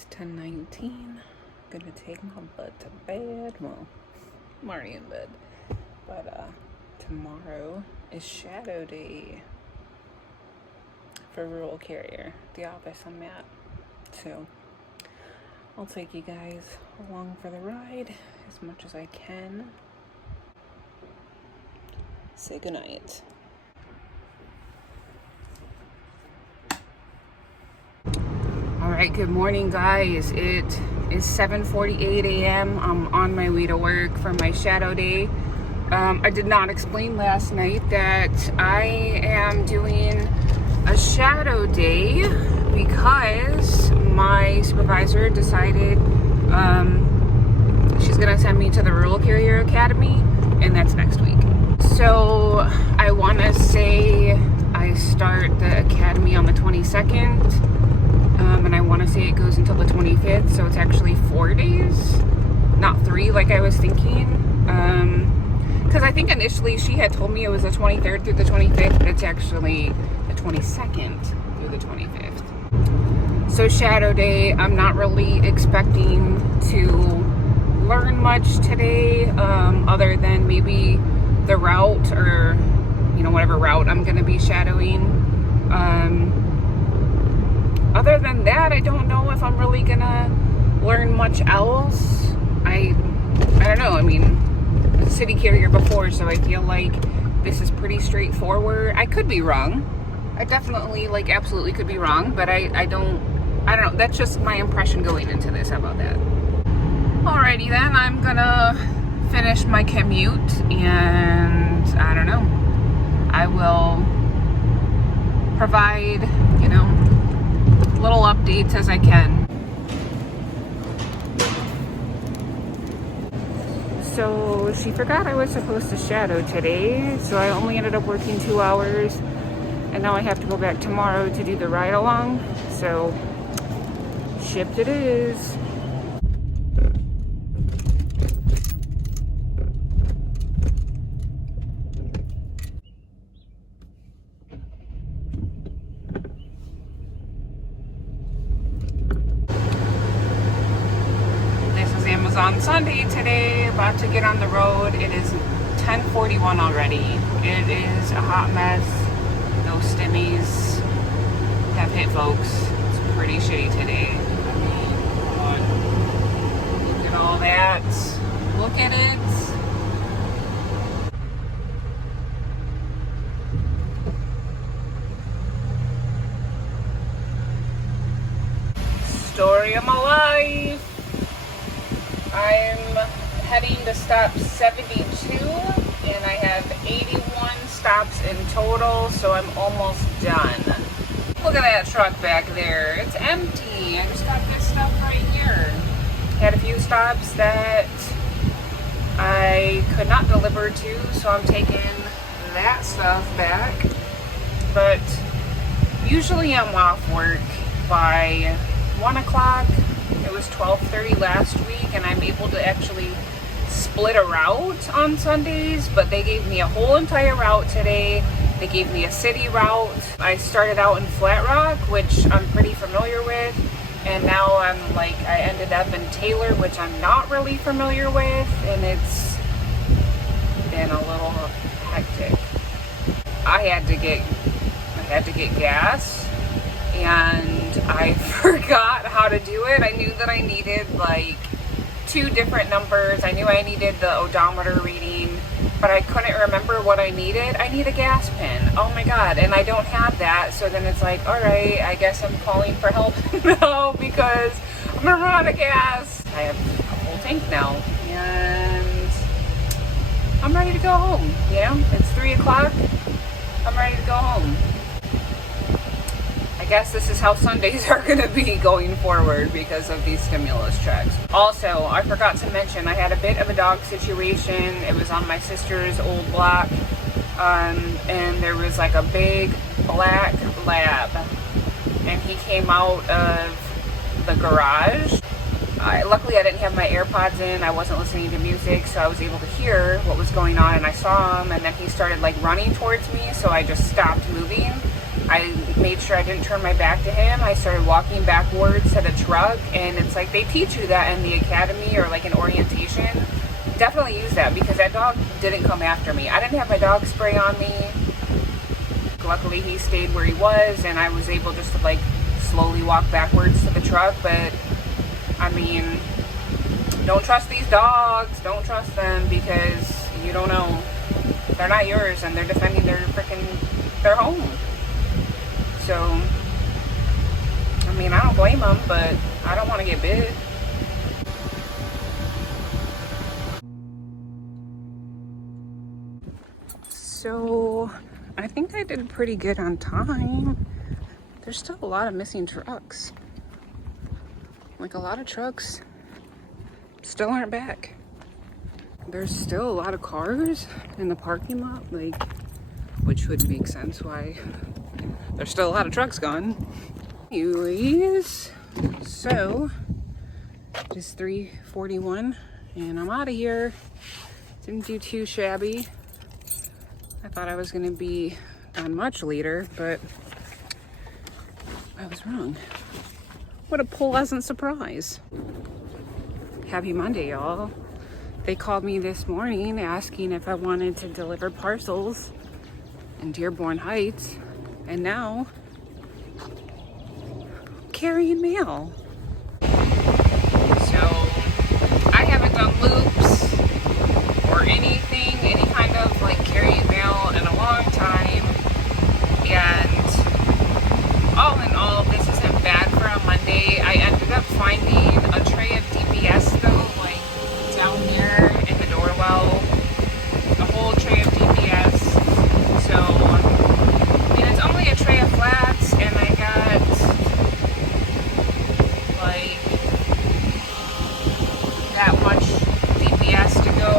It's 10:19. Gonna take my butt to bed. Well, I'm already in bed. But tomorrow is shadow day for rural carrier, the office I'm at. So I'll take you guys along for the ride as much as I can. Say goodnight. Alright, good morning guys. It is 7:48 a.m. I'm on my way to work for my shadow day. I did not explain last night that I am doing a shadow day because my supervisor decided she's gonna send me to the Rural Carrier Academy, and that's next week. So I want to say I start the academy on the 22nd. And I want to say it goes until the 25th, so it's actually 4 days, not 3 like I was thinking. Because I think initially she had told me it was the 23rd through the 25th, but it's actually the 22nd through the 25th. So shadow day, I'm not really expecting to learn much today, other than maybe the route or, whatever route I'm going to be shadowing. Other than that, I don't know if I'm really gonna learn much else. I don't know. I mean, I was a city carrier before, so I feel like this is pretty straightforward. I could be wrong. I definitely, absolutely could be wrong, but I don't know. That's just my impression going into this. How about that? Alrighty then, I'm gonna finish my commute, and I don't know. I will provide, little updates as I can. So she forgot I was supposed to shadow today, so I only ended up working 2 hours, and now I have to go back tomorrow to do the ride along. So shipped it is. On Sunday today, about to get on the road. It is 10:41 already. It is a hot mess. Those stimmies have hit folks. It's pretty shitty today. Look at all that. Look at it. Story of my life. I'm heading to stop 72, and I have 81 stops in total, so I'm almost done. Look at that truck back there. It's empty. I just got this stuff right here. Had a few stops that I could not deliver to, so I'm taking that stuff back. But usually I'm off work by 1 o'clock. It was 12:30 last week, and I'm able to actually split a route on Sundays, but they gave me a whole entire route today. They gave me a city route. I started out in Flat Rock, which I'm pretty familiar with, and now I ended up in Taylor, which I'm not really familiar with, and it's been a little hectic. I had to get gas, and I forgot how to do it. I knew that I needed 2 different numbers. I knew I needed the odometer reading, but I couldn't remember what I needed. I need a gas pin. Oh my god, and I don't have that. So then it's like, alright, I guess I'm calling for help now because I'm gonna run out of gas. I have a whole tank now, and I'm ready to go home. It's 3 o'clock. I'm ready to go home. I guess this is how Sundays are going to be going forward because of these stimulus checks. Also, I forgot to mention, I had a bit of a dog situation. It was on my sister's old block, and there was a big black lab, and he came out of the garage. Luckily, I didn't have my AirPods in. I wasn't listening to music, so I was able to hear what was going on, and I saw him, and then he started running towards me, so I just stopped moving. I made sure I didn't turn my back to him. I started walking backwards to the truck, and it's like they teach you that in the academy or like in orientation. Definitely use that, because that dog didn't come after me. I didn't have my dog spray on me. Luckily he stayed where he was, and I was able just to like slowly walk backwards to the truck. But I mean, don't trust these dogs. Don't trust them, because you don't know. They're not yours, and they're defending their home. So, I mean, I don't blame them, but I don't want to get bit. So, I think I did pretty good on time. There's still a lot of missing trucks. Like, a lot of trucks still aren't back. There's still a lot of cars in the parking lot, like, which would make sense why there's still a lot of trucks gone. Anyways, so it is 3:41 and I'm out of here. Didn't do too shabby. I thought I was gonna be done much later, but I was wrong. What a pleasant surprise. Happy Monday, y'all. They called me this morning asking if I wanted to deliver parcels in Dearborn Heights, and now carrying mail. So I haven't done loops or anything, any kind of like carrying mail in a long time, and all in all, this isn't bad for a Monday. I ended up finding a tray of DPS though, like down here in the door well, a whole tray of DPS. So, I mean, it's only a tray of flats, and I got like that much DPS to go,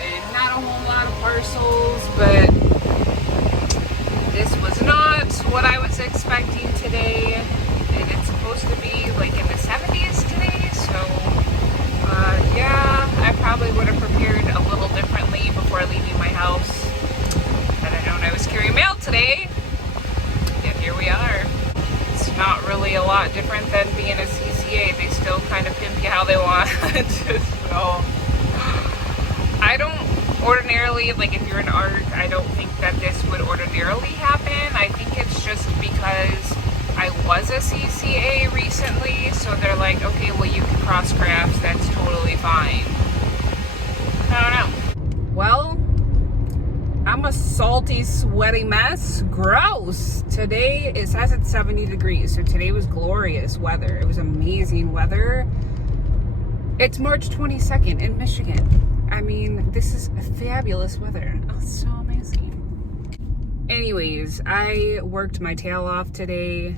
and not a whole lot of parcels, but this was not what I was expecting today, and it's supposed to be like in the 70s today, so yeah, I probably would have prepared a little differently before leaving my house. Had I known I was carrying mail today, yet here we are. It's not really a lot different than being a CCA. They still kind of pimp you how they want. So I don't ordinarily, like if you're an ARC, I don't think that this would ordinarily happen. I think it's just because I was a CCA recently, so they're like, okay, well, you can cross crafts, that's totally fine. I don't know. Well, I'm a salty, sweaty mess. Gross. Today, it says it's 70 degrees, so today was glorious weather. It was amazing weather. It's March 22nd in Michigan. I mean, this is fabulous weather. Oh, it's so amazing. Anyways, I worked my tail off today.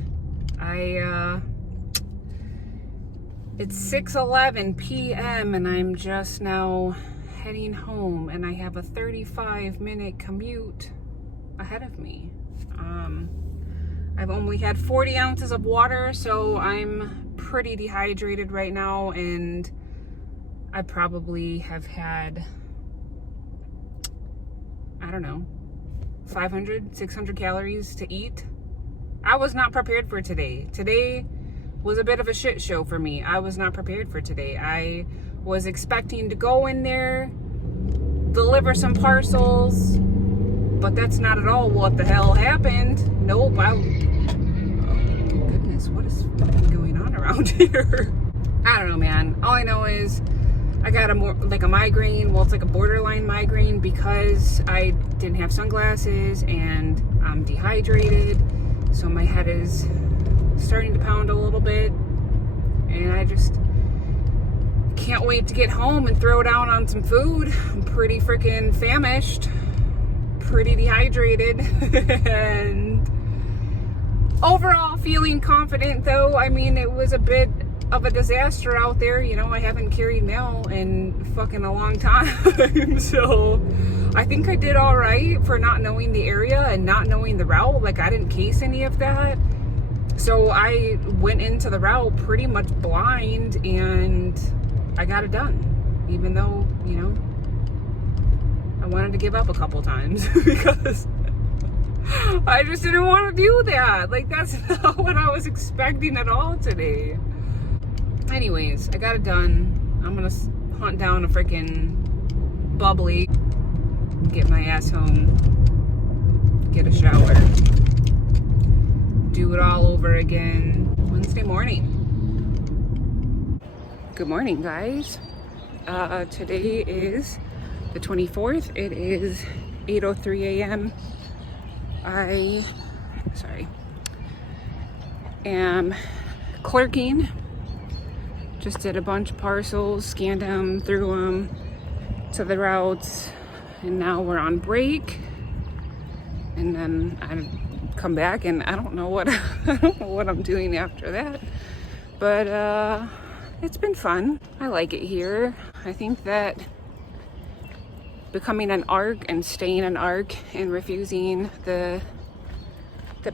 It's 6:11 p.m. and I'm just now heading home, and I have a 35-minute commute ahead of me. I've only had 40 ounces of water, so I'm pretty dehydrated right now, and I probably have had, I don't know, 500, 600 calories to eat. I was not prepared for today. Today was a bit of a shit show for me. I was not prepared for today. I was expecting to go in there, deliver some parcels, but that's not at all what the hell happened. Nope. Oh goodness, what is going on around here? I don't know, man. All I know is I got a migraine. Well, it's like a borderline migraine because I didn't have sunglasses and I'm dehydrated. So my head is starting to pound a little bit, and I just can't wait to get home and throw down on some food. I'm pretty freaking famished, pretty dehydrated, and overall feeling confident though. I mean, it was a bit of a disaster out there. You know, I haven't carried mail in fucking a long time. So I think I did all right for not knowing the area and not knowing the route. Like, I didn't case any of that. So I went into the route pretty much blind, and I got it done. Even though, you know, I wanted to give up a couple times because I just didn't want to do that. Like, that's not what I was expecting at all today. Anyways, I got it done. I'm gonna hunt down a freaking bubbly, get my ass home, get a shower, do it all over again Wednesday morning. Good morning, guys. Today is the 24th. It is 8:03 a.m. I am clerking. Just did a bunch of parcels, scanned them, threw them to the routes, and now we're on break. And then I come back, and I don't know what I'm doing after that. But it's been fun. I like it here. I think that becoming an ARC and staying an ARC and refusing the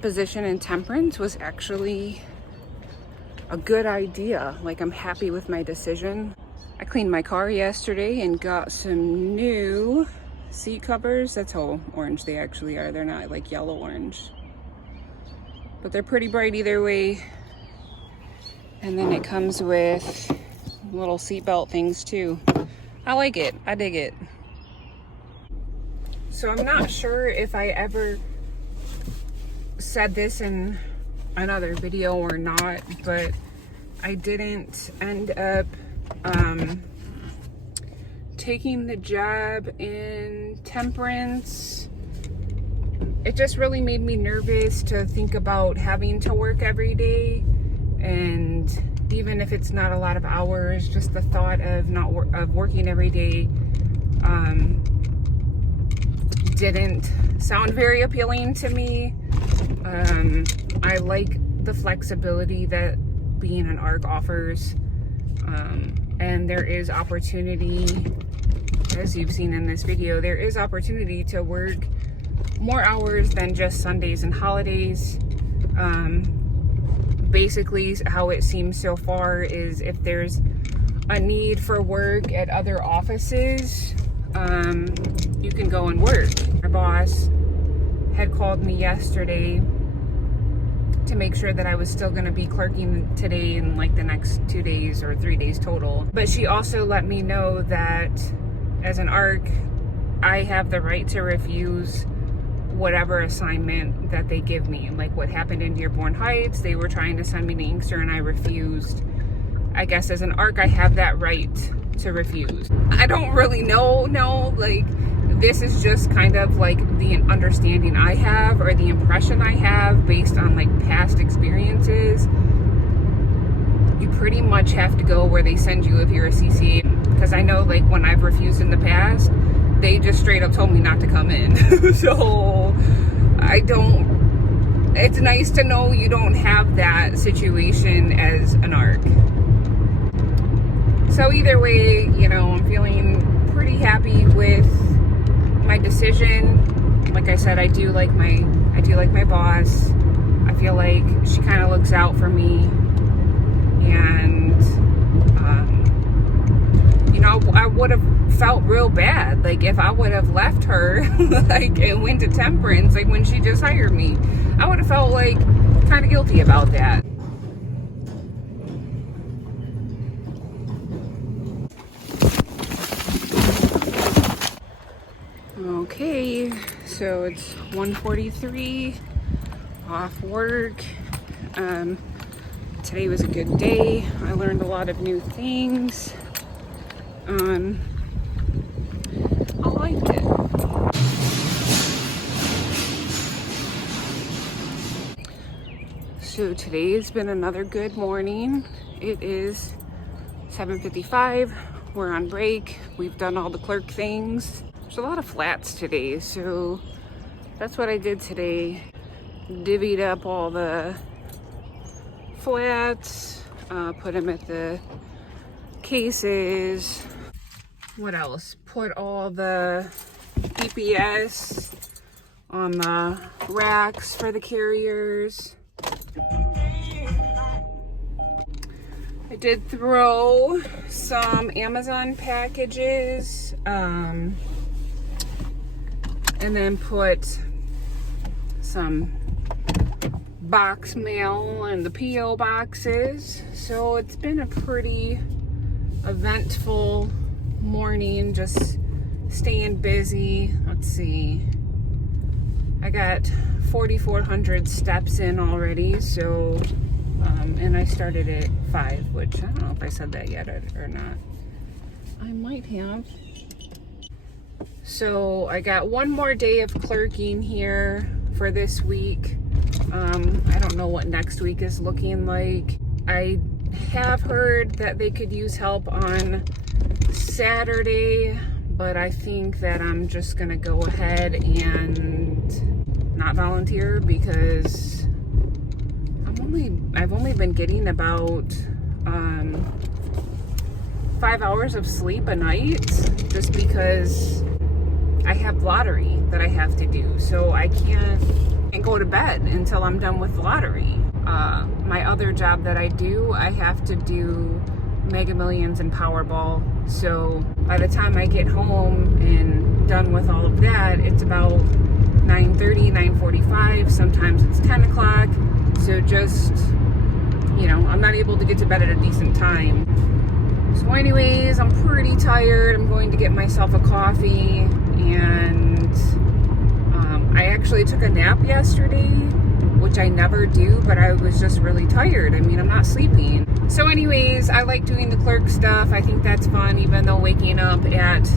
position in temperance was actually a good idea. Like, I'm happy with my decision. I cleaned my car yesterday and got some new seat covers. That's how orange they actually are. They're not like yellow orange, but they're pretty bright either way. And then it comes with little seatbelt things too. I like it. I dig it. So I'm not sure if I ever said this in another video or not, but I didn't end up taking the job in temperance. It just really made me nervous to think about having to work every day, and even if it's not a lot of hours, just the thought of of working every day didn't sound very appealing to me. I like the flexibility that being an ARC offers, and there is opportunity, as you've seen in this video, there is opportunity to work more hours than just Sundays and holidays. Basically, how it seems so far is if there's a need for work at other offices, you can go and work. Our boss had called me yesterday to make sure that I was still going to be clerking today and like the next 2 days or 3 days total. But she also let me know that as an ARC, I have the right to refuse whatever assignment that they give me. Like what happened in Dearborn Heights, they were trying to send me to Inkster and I refused. I guess as an ARC, I have that right to refuse. I don't really know, like, this is just kind of like the understanding I have, or the impression I have based on like past experiences. You pretty much have to go where they send you if you're a CCA, because I know like when I've refused in the past, they just straight up told me not to come in. So it's nice to know you don't have that situation as an ARC. So either way, you know, I'm feeling pretty happy with my decision. Like I said, I do like my boss. I feel like she kind of looks out for me, and you know, I would have felt real bad like if I would have left her like and went to temperance like when she just hired me. I would have felt like kind of guilty about that. Okay, so it's 1:43, off work. Today was a good day. I learned a lot of new things. I liked it. So today has been another good morning. It is 7:55. We're on break. We've done all the clerk things. There's a lot of flats today, so that's what I did today. Divvied up all the flats, put them at the cases. What else? Put all the EPS on the racks for the carriers. I did throw some Amazon packages, and then put some box mail and the P.O. boxes. So it's been a pretty eventful morning, just staying busy. Let's see. I got 4,400 steps in already, so, and I started at 5, which I don't know if I said that yet or not. I might have. So I got one more day of clerking here for this week. I don't know what next week is looking like. I have heard that they could use help on Saturday, but I think that I'm just gonna go ahead and not volunteer because I've only been getting about 5 hours of sleep a night, just because I have lottery that I have to do, so I can't go to bed until I'm done with lottery. My other job that I do, I have to do Mega Millions and Powerball, so by the time I get home and done with all of that, it's about 9:30, 9:45, sometimes it's 10 o'clock, so just, you know, I'm not able to get to bed at a decent time. So anyways, I'm pretty tired. I'm going to get myself a coffee, and I actually took a nap yesterday, which I never do, but I was just really tired. I mean, I'm not sleeping. So anyways, I like doing the clerk stuff. I think that's fun, even though waking up at,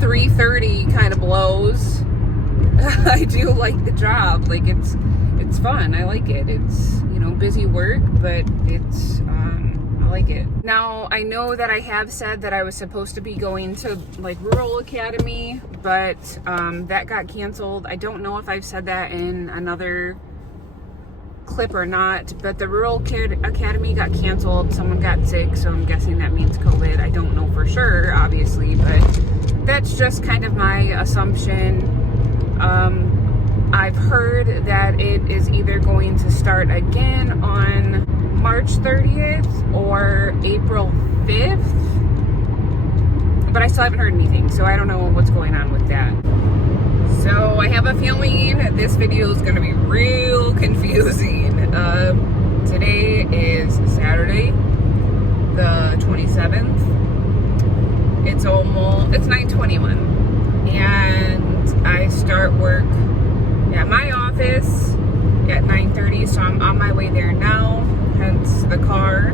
3:30 kind of blows. I do like the job. Like, it's fun. I like it. It's, busy work, but it's, I like it. Now, I know that I have said that I was supposed to be going to, Rural Academy, but that got canceled. I don't know if I've said that in another clip or not, but the Rural Academy got canceled. Someone got sick, so I'm guessing that means COVID. I don't know for sure, obviously, but that's just kind of my assumption. I've heard that it is either going to start again on March 30th or April 5th, but I still haven't heard anything, so I don't know what's going on with that. So I have a feeling this video is going to be real confusing. Today is Saturday, the 27th. It's 9:21, and I start work at my office at 9:30, so I'm on my way there now, hence the car.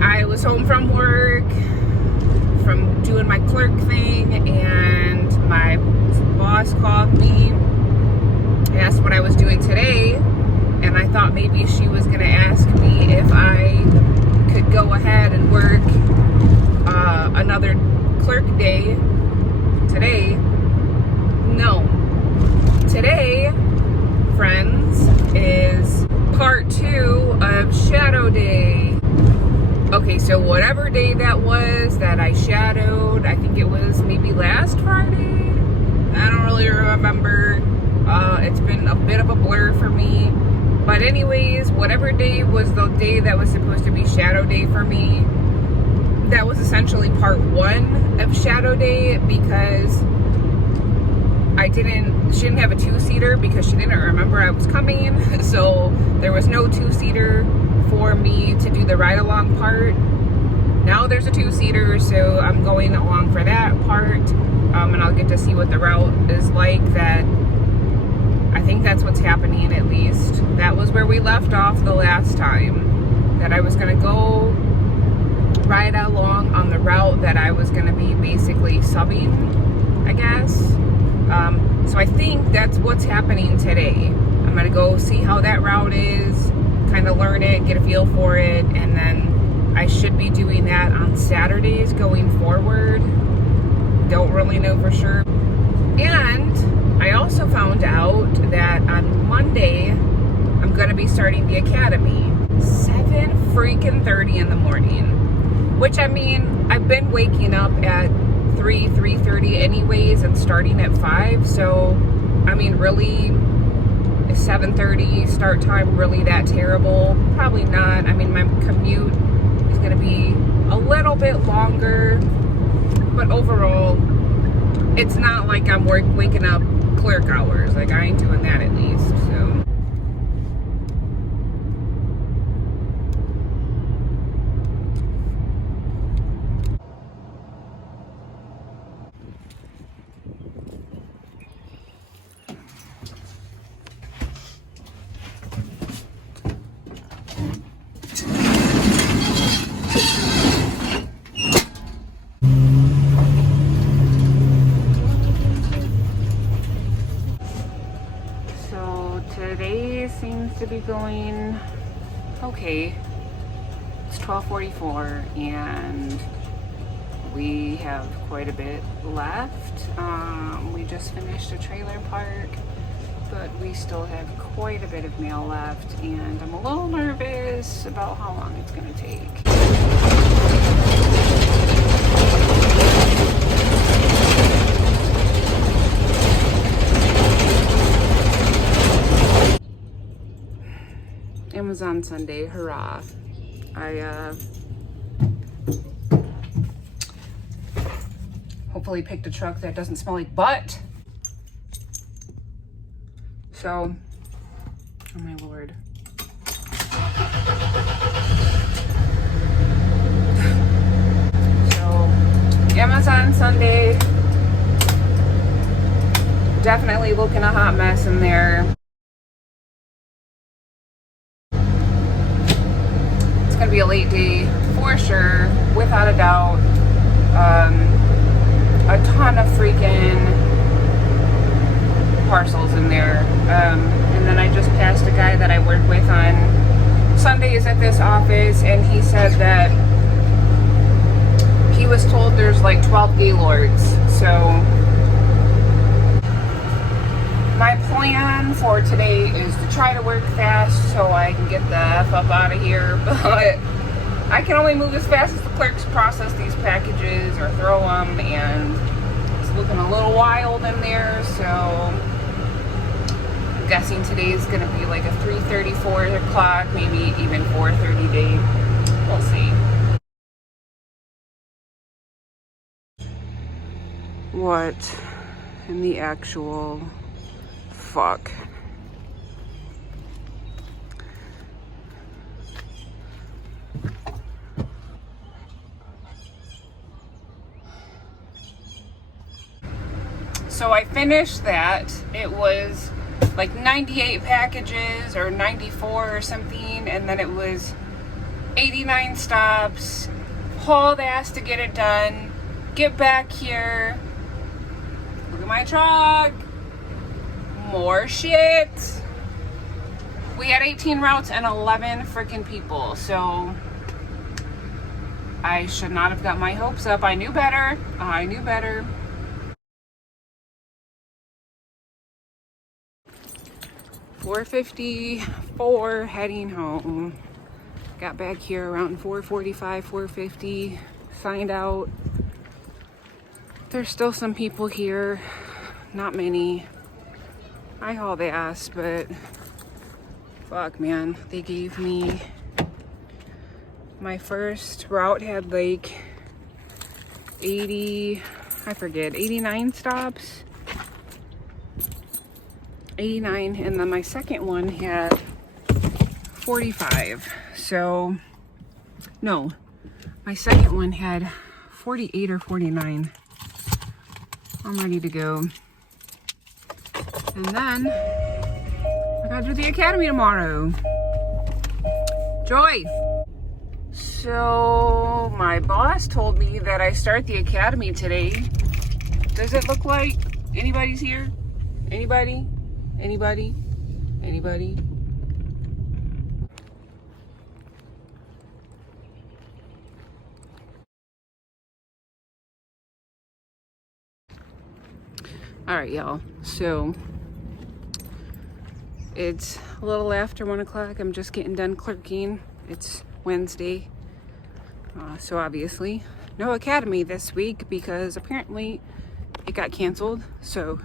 I was home from work, from doing my clerk thing, and my boss called me, asked what I was doing today, and I thought maybe she was going to ask me if I could go ahead and work another clerk day today. No. Today, friends, is part 2 of Shadow Day. Okay, so whatever day that was that I shadowed, I think it was maybe last Friday. I don't really remember. It's been a bit of a blur for me. But anyways, whatever day was the day that was supposed to be Shadow Day for me, that was essentially part 1 of Shadow Day, because she didn't have a 2-seater because she didn't remember I was coming. So there was no 2-seater for me to do the ride-along part. Now there's a 2-seater, so I'm going along for that part, and I'll get to see what the route is like. That I think that's what's happening, at least. That was where we left off the last time, that I was going to go ride along on the route that I was going to be basically subbing, I guess. So I think that's what's happening today. I'm going to go see how that route is, kind of learn it, get a feel for it, and then I should be doing that on Saturdays going forward. Don't really know for sure. And I also found out that on Monday, I'm going to be starting the academy. 7:30 in the morning. Which, I mean, I've been waking up at 3:30 anyways and starting at 5. So, I mean, really, is 7:30 start time really that terrible? Probably not. I mean, my commute is going to be a little bit longer. But overall, it's not like I'm waking up clerk hours. Like, I ain't doing that at least, so. Today seems to be going okay. It's 12:44 and we have quite a bit left. We just finished a trailer park, but we still have quite a bit of mail left, and I'm a little nervous about how long it's going to take. Amazon Sunday, hurrah. I hopefully picked a truck that doesn't smell like butt. So, oh my Lord. So, Amazon Sunday, definitely looking a hot mess in there. It's gonna be a late day for sure, without a doubt. A ton of freaking parcels in there. And then I just passed a guy that I work with on Sundays at this office, and he said that he was told there's like 12 Gaylords. So my plan for today is to try to work fast so I can get the F up out of here, but I can only move as fast as the clerks process these packages or throw them, and it's looking a little wild in there, so I'm guessing today's gonna be like a 3:30, 4 o'clock, maybe even 4:30 day. We'll see. What in the actual fuck? So I finished that. It was like 98 packages or 94 or something, and then it was 89 stops. Hauled ass to get it done. Get back here. Look at my truck. More shit. We had 18 routes and 11 freaking people, so I should not have got my hopes up. I knew better. I knew better. $4.54 heading home. Got back here around 4:45, 4:50. Signed out. There's still some people here. Not many. I hauled ass, but fuck, man. They gave me, my first route had like 89 stops. 89, and then my second one had 45. So, no, my second one had 48 or 49. I'm ready to go. And then I gotta do the academy tomorrow. Joy! So my boss told me that I start the academy today. Does it look like anybody's here? Anybody? Anybody? Anybody? All right, y'all. So it's a little after 1 o'clock. I'm just getting done clerking. It's Wednesday. So obviously no academy this week because apparently it got canceled. So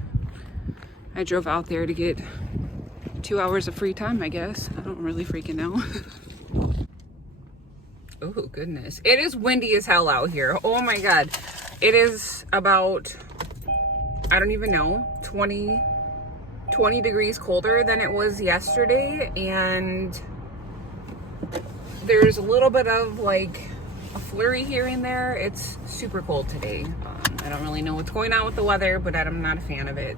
I drove out there to get 2 hours of free time, I guess. I don't really freaking know. Oh, goodness. It is windy as hell out here. Oh, my God. It is about, I don't even know, 20 20 degrees colder than it was yesterday, and there's a little bit of like a flurry here and there. It's super cold today. I don't really know what's going on with the weather, but I'm not a fan of it.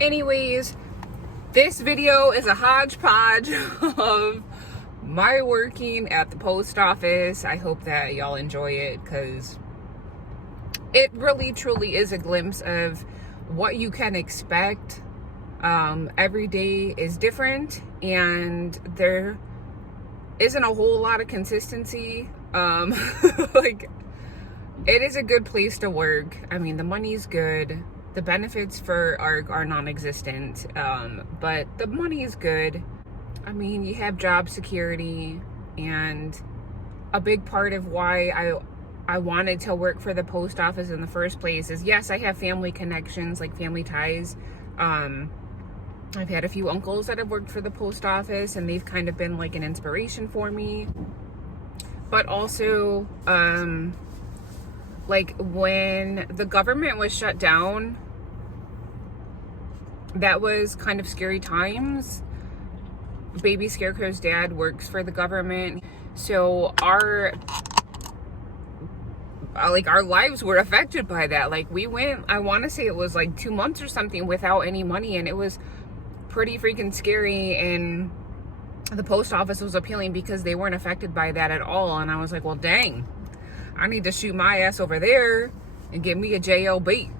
Anyways, this video is a hodgepodge of my working at the post office. I hope that y'all enjoy it, because it really truly is a glimpse of what you can expect. Every day is different, and there isn't a whole lot of consistency. Like, it is a good place to work. I mean, the money's good. The benefits are non-existent, but the money is good. I mean, you have job security, and a big part of why I wanted to work for the post office in the first place is, yes, I have family connections, like family ties. I've had a few uncles that have worked for the post office, and they've kind of been like an inspiration for me. But also, like when the government was shut down, that was kind of scary times. Baby Scarecrow's dad works for the government, so our lives were affected by that. Like, we went, I want to say it was like 2 months or something without any money, and it was pretty freaking scary. And the post office was appealing because they weren't affected by that at all. And I was like, well, dang, I need to shoot my ass over there and get me a JLB.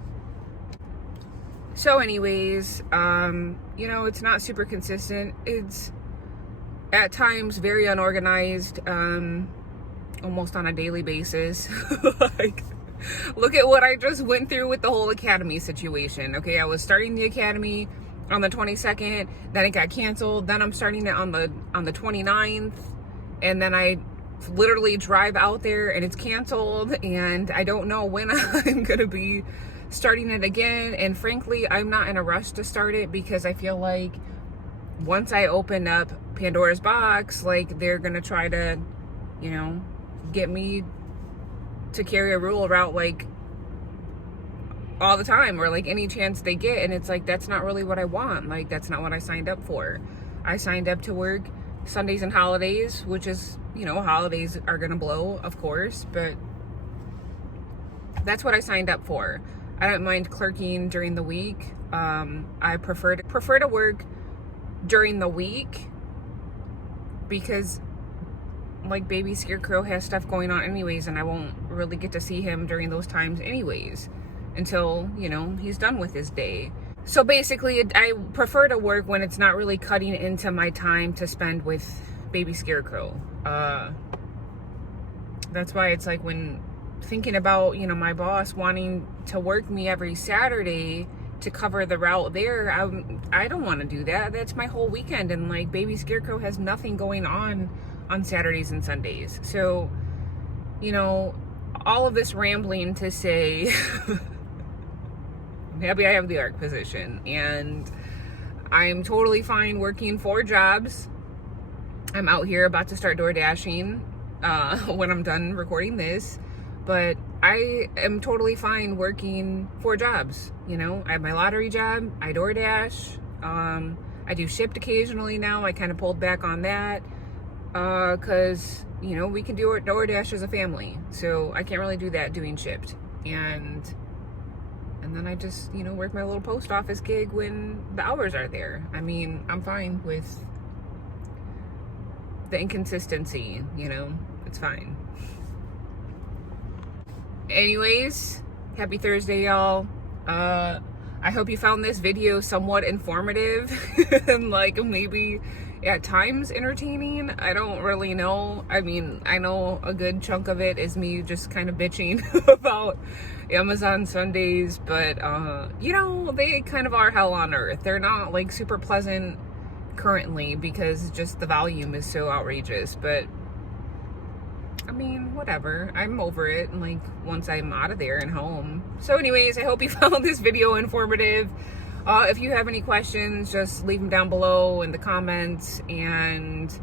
So anyways, you know, it's not super consistent. It's at times very unorganized, almost on a daily basis. Like, look at what I just went through with the whole academy situation. Okay, I was starting the academy on the 22nd, then it got canceled, then I'm starting it on the 29th, and then I literally drive out there and it's canceled, and I don't know when I'm gonna be starting it again. And frankly, I'm not in a rush to start it, because I feel like once I open up Pandora's box, like, they're gonna try to, you know, get me to carry a rural route like all the time, or like any chance they get. And it's like, that's not really what I want. Like, that's not what I signed up for. I signed up to work Sundays and holidays, which is, you know, holidays are gonna blow, of course, but that's what I signed up for. I don't mind clerking during the week. I prefer to work during the week, because like Baby Scarecrow has stuff going on anyways, and I won't really get to see him during those times anyways, until, you know, he's done with his day. So basically, I prefer to work when it's not really cutting into my time to spend with Baby Scarecrow. That's why it's like, when thinking about, you know, my boss wanting to work me every Saturday to cover the route there, I don't want to do that. That's my whole weekend, and like, Baby Scarecrow has nothing going on Saturdays and Sundays. So, you know, all of this rambling to say I'm happy I have the ARC position, and I'm totally fine working 4 jobs. I'm out here about to start door dashing when I'm done recording this, but I am totally fine working 4 jobs. You know, I have my lottery job, I door dash, I do Shipt occasionally now. I kind of pulled back on that because, you know, we can do DoorDash as a family, so I can't really do that doing Shipt. And then I just, you know, work my little post office gig when the hours are there. I mean, I'm fine with the inconsistency, you know, it's fine. Anyways, happy Thursday, y'all. I hope you found this video somewhat informative and like maybe at times entertaining. I don't really know. I mean, I know a good chunk of it is me just kind of bitching about Amazon Sundays, but you know, they kind of are hell on earth. They're not like super pleasant currently because just the volume is so outrageous, but I mean, whatever. I'm over it, like, once I'm out of there and home. So anyways, I hope you found this video informative. If you have any questions, just leave them down below in the comments. And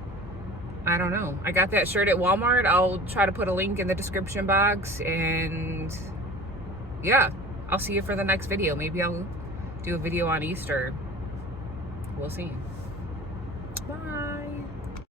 I don't know, I got that shirt at Walmart. I'll try to put a link in the description box. And yeah, I'll see you for the next video. Maybe I'll do a video on Easter. we'll see. Bye.